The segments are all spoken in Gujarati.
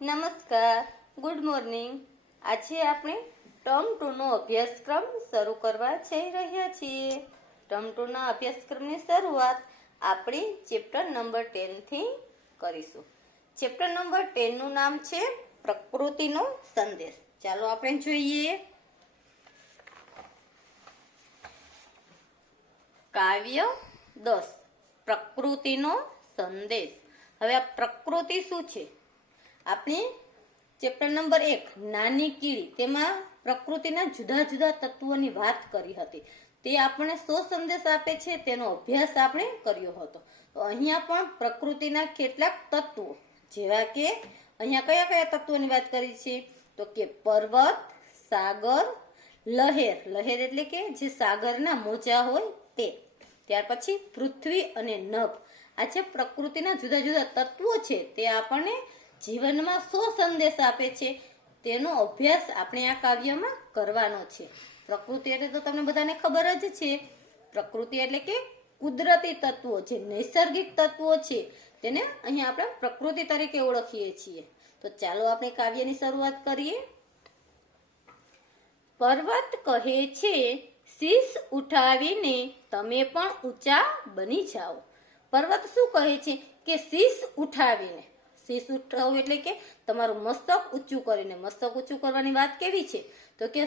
નમસ્કાર, ગુડ મોર્નિંગ. આજે આપણે ટર્મ 2 નો અભ્યાસક્રમ શરૂ કરવા જઈ રહ્યા છીએ. ટર્મ 2 ના અભ્યાસક્રમની શરૂઆત આપણે ચેપ્ટર નંબર 10 થી કરીશું. ચેપ્ટર નંબર 10 નું નામ છે પ્રકૃતિનો સંદેશ. ચાલો આપણે જોઈએ. કાવ્ય 10 પ્રકૃતિનો સંદેશ. હવે આ પ્રકૃતિ શું છે? આપણે ચેપ્ટર નંબર 1 નાની કીડી તેમાં પ્રકૃતિના જુદા જુદા તત્વોની વાત કરી હતી. તે આપણને શું સંદેશ આપે છે તેનો અભ્યાસ આપણે કર્યો હતો. તો અહીંયા પણ પ્રકૃતિના કેટલાક તત્વો, જેવા કે અહીંયા કયા કયા તત્વોની વાત કરી છે? તો કે પર્વત, સાગર, લહેર. લહેર એટલે કે જે સાગરના મોજા હોય તે. ત્યાર પછી પૃથ્વી અને નભ. આ જે પ્રકૃતિના જુદા જુદા તત્વો છે તે આપણને જીવનમાં શું સંદેશ આપે છે તેનો અભ્યાસ આપણે આ કાવ્યમાં કરવાનો છે. પ્રકૃતિ એટલે તો તમને બધાને ખબર જ છે. પ્રકૃતિ એટલે કે કુદરતી તત્વો, જે નૈસર્ગિક તત્વો છે તેને અહીંયા આપણે પ્રકૃતિ તરીકે ઓળખીએ છીએ. તો ચાલો આપણે કાવ્યની શરૂઆત કરીએ. પર્વત કહે છે, શીશ ઉઠાવીને તમે પણ ઊંચા બની જાઓ. પર્વત શું કહે છે કે શીશ ઉઠાવીને. શીશ ઉઠાવવું એટલે કે તમારું મસ્તક ઊંચું કરીને. મસ્તક ઊંચું કરવાની વાત કેવી છે? તો કે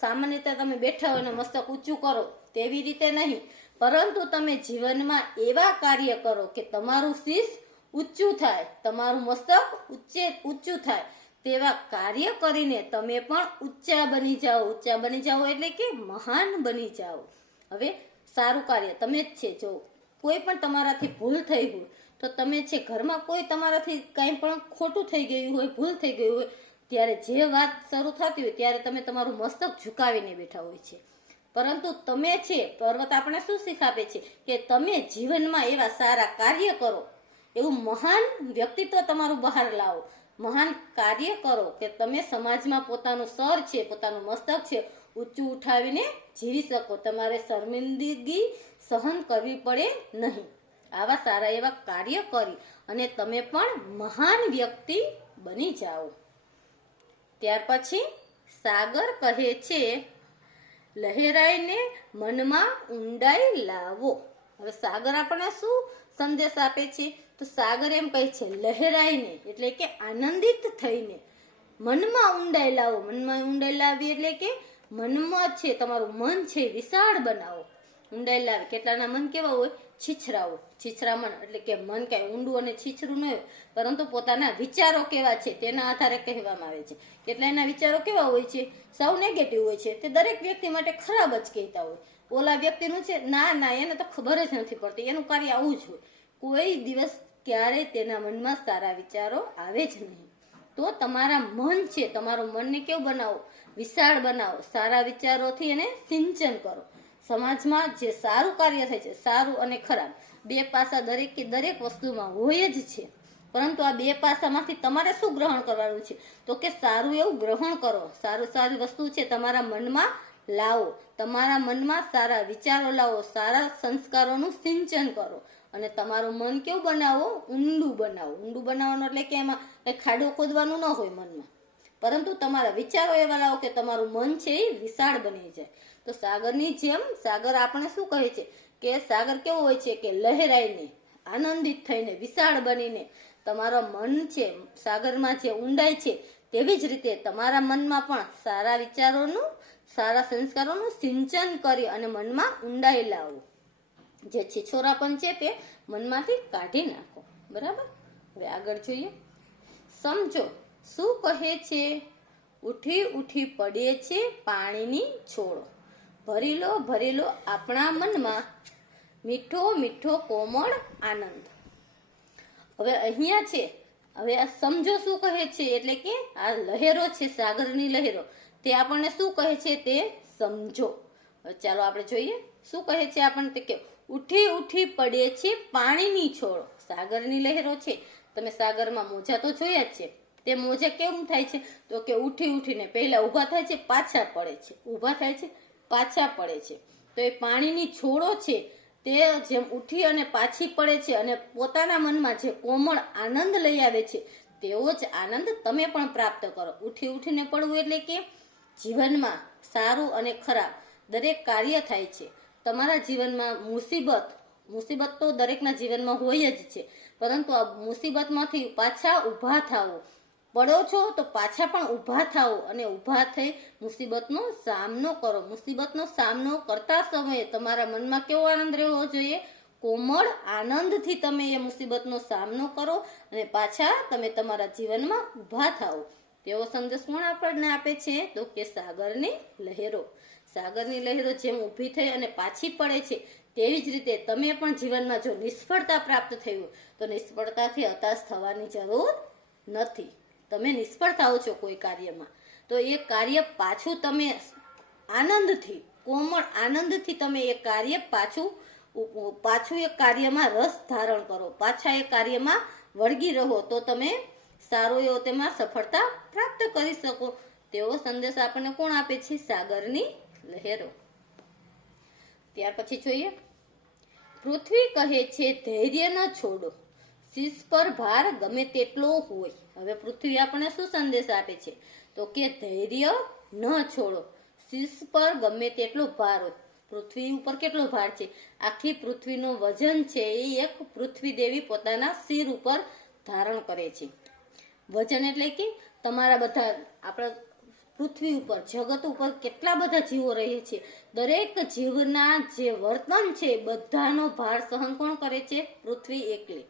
સામાન્ય રીતે તમે બેઠા હોય ને મસ્તક ઊંચું કરો તેવી રીતે નહીં, પરંતુ તમે જીવનમાં એવા કાર્ય કરો કે તમારું શીશ ઊંચું થાય, તમારું મસ્તક ઊંચું થાય તેવા કાર્ય કરીને તમે પણ ઊંચા બની જાઓ. ઊંચા બની જાઓ એટલે કે મહાન બની જાઓ. હવે સારું કાર્ય તમે જ છે. જો કોઈ પણ તમારાથી ભૂલ થઈ હોય તો તમે છે ઘરમાં કોઈ તમારાથી કંઈ પણ ખોટું થઈ ગયું હોય, ભૂલ થઈ ગયું હોય, ત્યારે જે વાત શરૂ થતી હોય ત્યારે તમે તમારું મસ્તક ઝુકાવીને બેઠા હોય છે. પરંતુ તમે છે, પર્વત આપણે શું શીખાવે છે કે તમે જીવનમાં એવા સારા કાર્ય કરો, એવું મહાન વ્યક્તિત્વ તમારું બહાર લાવો, મહાન કાર્ય કરો કે તમે સમાજમાં પોતાનું સર છે, પોતાનું મસ્તક છે ઊંચું ઉઠાવીને જીવી શકો. તમારે શર્મિંદગી સહન કરવી પડે નહીં. આવા સારા એવા કાર્ય કરી અને તમે પણ મહાન વ્યક્તિ બની જાઓ. ત્યાર પછી સાગર કહે છે, લહેરાઈને મનમાં ઊંડાઈ લાવો. હવે સાગર આપણને શું સંદેશ આપે છે? તો સાગર એમ કહે છે લહેરાઈને એટલે કે આનંદિત થઈને મનમાં ઊંડાઈ લાવો. મનમાં ઊંડાઈ લાવી એટલે કે મનમાં છે તમારું મન છે વિશાળ બનાવો. ઊંડાઈ લાવી. કેટલાના મન કેવા હોય? છીછરાઓ. છીછરા મન એટલે કે મન કઈ ઊંડું અને છીછરું ન હોય, પરંતુ પોતાના વિચારો કેવા છે તેના આધારે કહેવામાં આવે છે. કેટલાના વિચારો કેવા હોય છે? સૌ નેગેટિવ હોય છે. તે દરેક વ્યક્તિ માટે ખરાબ જ કહેતા હોય. ઓલા વ્યક્તિનું છે ના એને તો ખબર જ નથી પડતી, એનું કાર્ય આવું જ હોય. કોઈ દિવસ ક્યારેય તેના મનમાં સારા વિચારો આવે જ નહીં. તો તમારા મન છે, તમારું મનને કેવું બનાવો? વિશાળ બનાવો. સારા વિચારોથી એને સિંચન કરો. સમાજમાં જે સારું કાર્ય થાય છે, સારું અને ખરાબ બે પાસા દરેક વસ્તુમાં હોય જ છે. પરંતુ આ બે પાસામાંથી તમારે શું ગ્રહણ કરવાનું છે? તો કે સારું એવું ગ્રહણ કરો. સારી વસ્તુ છે તમારા મનમાં લાવો. તમારા મનમાં સારા વિચારો લાવો, સારા સંસ્કારોનું સિંચન કરો અને તમારું મન કેવું બનાવો? ઊંડું બનાવો. ઊંડું બનાવવાનું એટલે કે એમાં કઈ ખાડો ખોદવાનું ન હોય મનમાં, પરંતુ તમારા વિચારો એવા લાવો કે તમારું મન છે એ વિશાળ બની જાય. તો સાગરની જેમ સાગર આપણે શું કહે છે કે સાગર કેવો હોય છે કે લહેરાઈને, આનંદિત થઈને, વિશાળ બનીને તમારો મન છે સાગરમાં જે ઊંડાઈ છે તેવી જ રીતે તમારા મનમાં પણ સારા વિચારોનું, સારા સંસ્કારોનું સિંચન કરી અને મનમાં ઊંડાઈ લાવો. જે છીછોરાપણ છે તે મનમાંથી કાઢી નાખો. બરાબર? હવે આગળ જોઈએ. સમજો શું કહે છે? ઉઠી ઉઠી પડે છે પાણીની છોડો, ભરેલો આપણા મનમાં મીઠો મીઠો કોમળ આનંદ. હવે અહીંયા છે, હવે આ સમજો શું કહે છે એટલે કે આ લહેરો છે, સાગરની લહેરો, તે આપણને શું કહે છે તે સમજો. હવે ચાલો આપણે જોઈએ શું કહે છે આપણને. તે કે ઉઠી ઉઠી પડે છે પાણીની છોડો. સાગરની લહેરો છે, તમે સાગરમાં મોજા તો જોયા જ છે. તે મોજા કેમ થાય છે? તો કે ઉઠી ઉઠીને પહેલા ઊભા થાય છે, પાછા પડે છે, ઊભા થાય છે, પાછા પડે છે. તો એ પાણીની છોડો છે તે જેમ ઉઠી અને પાછી પડે છે અને પોતાના મનમાં જે કોમળ આનંદ લઈ આવે છે તેવો જ આનંદ તમે પણ પ્રાપ્ત કરો. ઉઠીને પડવું એટલે કે જીવનમાં સારું અને ખરાબ દરેક કાર્ય થાય છે. તમારા જીવનમાં મુસીબત તો દરેકના જીવનમાં હોય જ છે, પરંતુ આ મુસીબતમાંથી પાછા ઊભા થાઓ. પડો છો તો પાછા પણ ઊભા થાઓ અને ઊભા થઈ મુસીબતનો સામનો કરો. મુસીબતનો સામનો કરતા સમયે તમારા મનમાં કેવો આનંદ રહેવો જોઈએ? કોમળ આનંદથી તમે એ મુસીબતનો સામનો કરો અને પાછા તમે તમારા જીવનમાં ઊભા થાઓ. તેવો સંદેશ કોણ આપણને આપે છે? તો કે સાગરની લહેરો. સાગરની લહેરો જેમ ઊભી થઈ અને પાછી પડે છે, તેવી જ રીતે તમે પણ જીવનમાં જો નિષ્ફળતા પ્રાપ્ત થઈ હોય તો નિષ્ફળતાથી હતાશ થવાની જરૂર નથી. તમે નિષ્ફળ થાઓ છો કોઈ કાર્યમાં, તો એ કાર્ય પાછું તમે આનંદથી, કોમળ આનંદથી તમે એ કાર્ય પાછું એ કાર્યમાં રસ ધારણ કરો, પાછા એ કાર્યમાં વળગી રહો, તો તમે સારો એવો તેમાં સફળતા પ્રાપ્ત કરી શકો. તેવો સંદેશ આપણને કોણ આપે છે? સાગરની લહેરો. ત્યાર પછી જોઈએ, પૃથ્વી કહે છે ધૈર્ય ન છોડો, શીશ પર ભાર ગમે તેટલો હોય. હવે પૃથ્વી આપણને શું સંદેશ આપે છે? તો કે ધૈર્ય ન છોડો, શીશ પર ગમે તેટલો ભાર હોય. પૃથ્વી ઉપર કેટલો ભાર છે? આખી પૃથ્વીનું વજન છે એ એક પૃથ્વી દેવી પોતાના શિર ઉપર ધારણ કરે છે. વજન એટલે કે તમારા બધા આપણા પૃથ્વી ઉપર, જગત ઉપર કેટલા બધા જીવો રહે છે, દરેક જીવના જે વર્તન છે બધાનો ભાર સહન કોણ કરે છે? પૃથ્વી એકલી.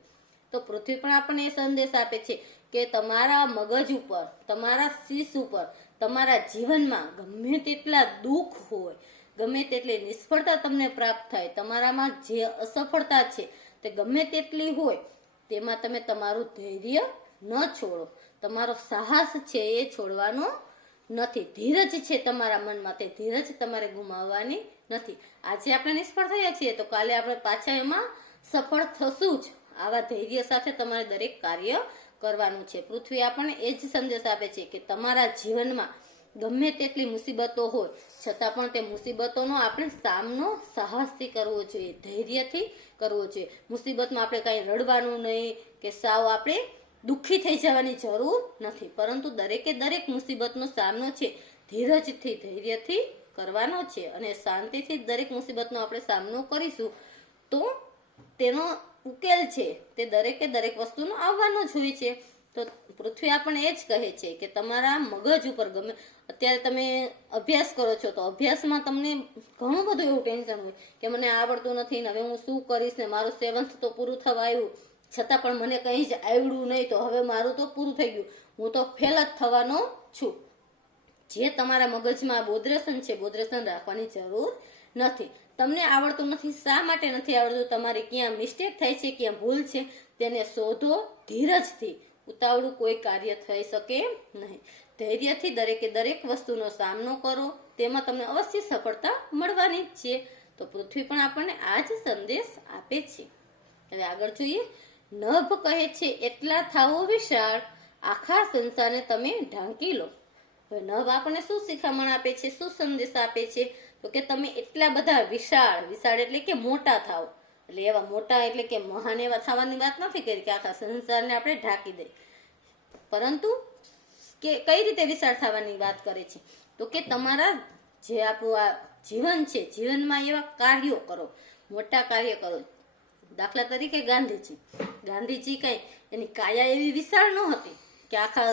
તો પૃથ્વી પણ આપણને એ સંદેશ આપે છે કે તમારા મગજ ઉપર, તમારા શીશ ઉપર, તમારા જીવનમાં ગમે તેટલા દુઃખ હોય, ગમે તેટલી નિષ્ફળતા તમને પ્રાપ્ત થાય, તમારામાં જે અસફળતા છે તે ગમે તેટલી હોય, તેમાં તમે તમારું ધૈર્ય ન છોડો. તમારો સાહસ છે એ છોડવાનો નથી. ધીરજ છે તમારા મનમાં, તે ધીરજ તમારે ગુમાવવાની નથી. આજે આપણે નિષ્ફળ થયા છીએ તો કાલે આપણે પાછા એમાં સફળ થશું જ. આવા ધૈર્ય સાથે તમારે દરેક કાર્ય કરવાનું છે. પૃથ્વી આપણને એ જ સંદેશ આપે છે કે તમારા જીવનમાં ગમે તેટલી મુસીબતો હોય છતાં પણ તે મુસીબતોનો આપણે સામનો સાહસથી કરવો જોઈએ, ધૈર્યથી કરવો જોઈએ. મુસીબતમાં આપણે કાંઈ રડવાનું નહીં કે સાવ આપણે દુઃખી થઈ જવાની જરૂર નથી, પરંતુ દરેકે દરેક મુસીબતનો સામનો છે ધીરજથી, ધૈર્યથી કરવાનો છે અને શાંતિથી દરેક મુસીબતનો આપણે સામનો કરીશું તો તેનો ઉકેલ છે તે દરેકે દરેક વસ્તુનો આવવાનો જ હોય છે. તો પૃથ્વી આપણને એ જ કહે છે કે તમારા મગજ ઉપર ગમે, અત્યારે તમે અભ્યાસ કરો છો તો અભ્યાસમાં તમને ઘણું બધું એવું ટેન્શન હોય કે મને આવડતું નથી ને હવે હું શું કરીશ ને મારું 7th તો પૂરું થવા આવ્યું છતાં પણ મને કંઈ જ આવડ્યું નહીં, તો હવે મારું તો પૂરું થઈ ગયું, હું તો ફેલ જ થવાનો છું. જે તમારા મગજમાં બોદ્રેશન છે, બોદ્રેશન રાખવાની જરૂર નથી. તમને આવડતું નથી, શા માટે નથી આવડતું, તમારે ક્યાં મિસ્ટેક થાય છે, ક્યાં ભૂલ છે, તેને શોધો ધીરજથી. ઉતાવળું કોઈ કાર્ય થઈ શકે નહીં. ધૈર્યથી દરેકે દરેક વસ્તુનો સામનો કરો, તેમાં તમને અવશ્ય સફળતા મળવાની જ છે. તો પૃથ્વી પણ આપણને આ જ સંદેશ આપે છે. હવે આગળ જોઈએ, નભ કહે છે એટલા થાઓ વિશાળ, આખા સંસારને તમે ઢાંકી લો. હવે નભ આપણને શું શિખામણ આપે છે, શું સંદેશ આપે છે? તો કે તમે એટલા બધા વિશાળ, વિશાળ એટલે કે મોટા થાઓ. એટલે એવા મોટા એટલે કે મહાન એવા થવાની વાત નથી કરી કે આખા સંસારને આપણે ઢાંકી દઈએ, પરંતુ કે કઈ રીતે વિશાળ થવાની વાત કરે છે? તો કે તમારા જે આપણું આ જીવન છે, જીવનમાં એવા કાર્યો કરો, મોટા કાર્ય કરો. દાખલા તરીકે ગાંધીજી કઈ એની કાયા એવી વિશાળ ન હતી કે આખા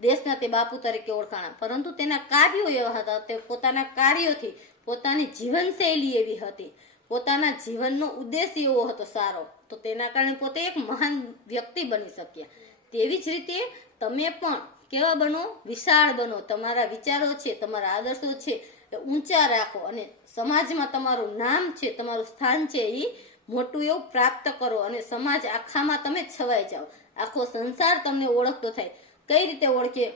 દેશના તે બાપુ તરીકે ઓળખાણા, પરંતુ તેના કાર્યો એવા હતા, તે પોતાના કાર્યોથી, પોતાની જીવનશૈલી એવી હતી, પોતાના જીવનનો ઉદ્દેશ્ય એવો હતો સારો, તો તેના કારણે પોતે એક મહાન વ્યક્તિ બની શક્યા. તેવી જ રીતે તમે પણ કેવા બનો? વિશાળ બનો. તમારા વિચારો છે, તમારા આદર્શો છે એ ઊંચા રાખો અને સમાજમાં તમારું નામ છે, તમારું સ્થાન છે એ મોટું એવું પ્રાપ્ત કરો અને સમાજ આખામાં તમે છવાઈ જાઓ, આખો સંસાર તમને ઓળખતો થાય. કઈ રીતે ઓળખે?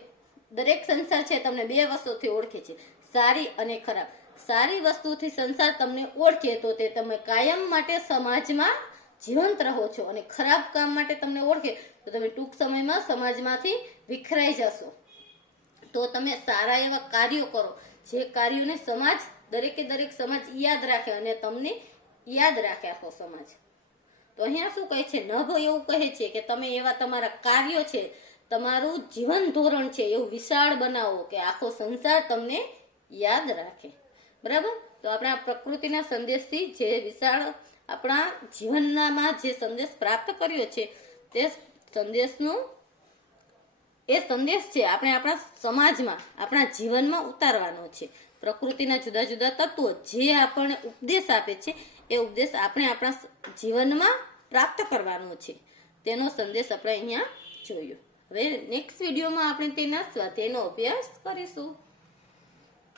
દરેક સંસાર છે તમને 2 વસ્તુથી ઓળખે છે, સારી અને ખરાબ. સારી વસ્તુથી સંસાર તમને ઓળખે તો તે તમે કાયમ માટે સમાજમાં જીવંત રહો છો, અને ખરાબ કામ માટે તમને ઓળખે તો તમે ટૂંક સમયમાં સમાજમાંથી વિખરાઈ જશો. તો તમે સારા એવા કાર્યો કરો, જે કાર્યોને સમાજ, દરેકે દરેક સમાજ યાદ રાખે અને તમને યાદ રાખે આખો સમાજ. તો અહીંયા શું કહે છે? નભ એવું કહે છે કે તમે એવા તમારા કાર્યો છે, તમારું જીવન ધોરણ છે એવું વિશાળ બનાવો કે આખો સંસાર તમને યાદ રાખે. બરાબર? તો આપણે આ પ્રકૃતિના સંદેશથી જે વિશાળ આપણા જીવનમાં જે સંદેશ પ્રાપ્ત કર્યો છે તે સંદેશનું એ સંદેશ છે આપણે આપણા સમાજમાં આપણા જીવનમાં ઉતારવાનો છે. પ્રકૃતિના જુદા જુદા તત્વો જે આપણને ઉપદેશ આપે છે એ ઉપદેશ આપણે આપણા જીવનમાં પ્રાપ્ત કરવાનો છે. તેનો સંદેશ આપણે અહીંયા જોયો. હવે નેક્સ્ટ વિડીયોમાં આપણે તેના સ્વાધ્યાયનો અભ્યાસ કરીશું.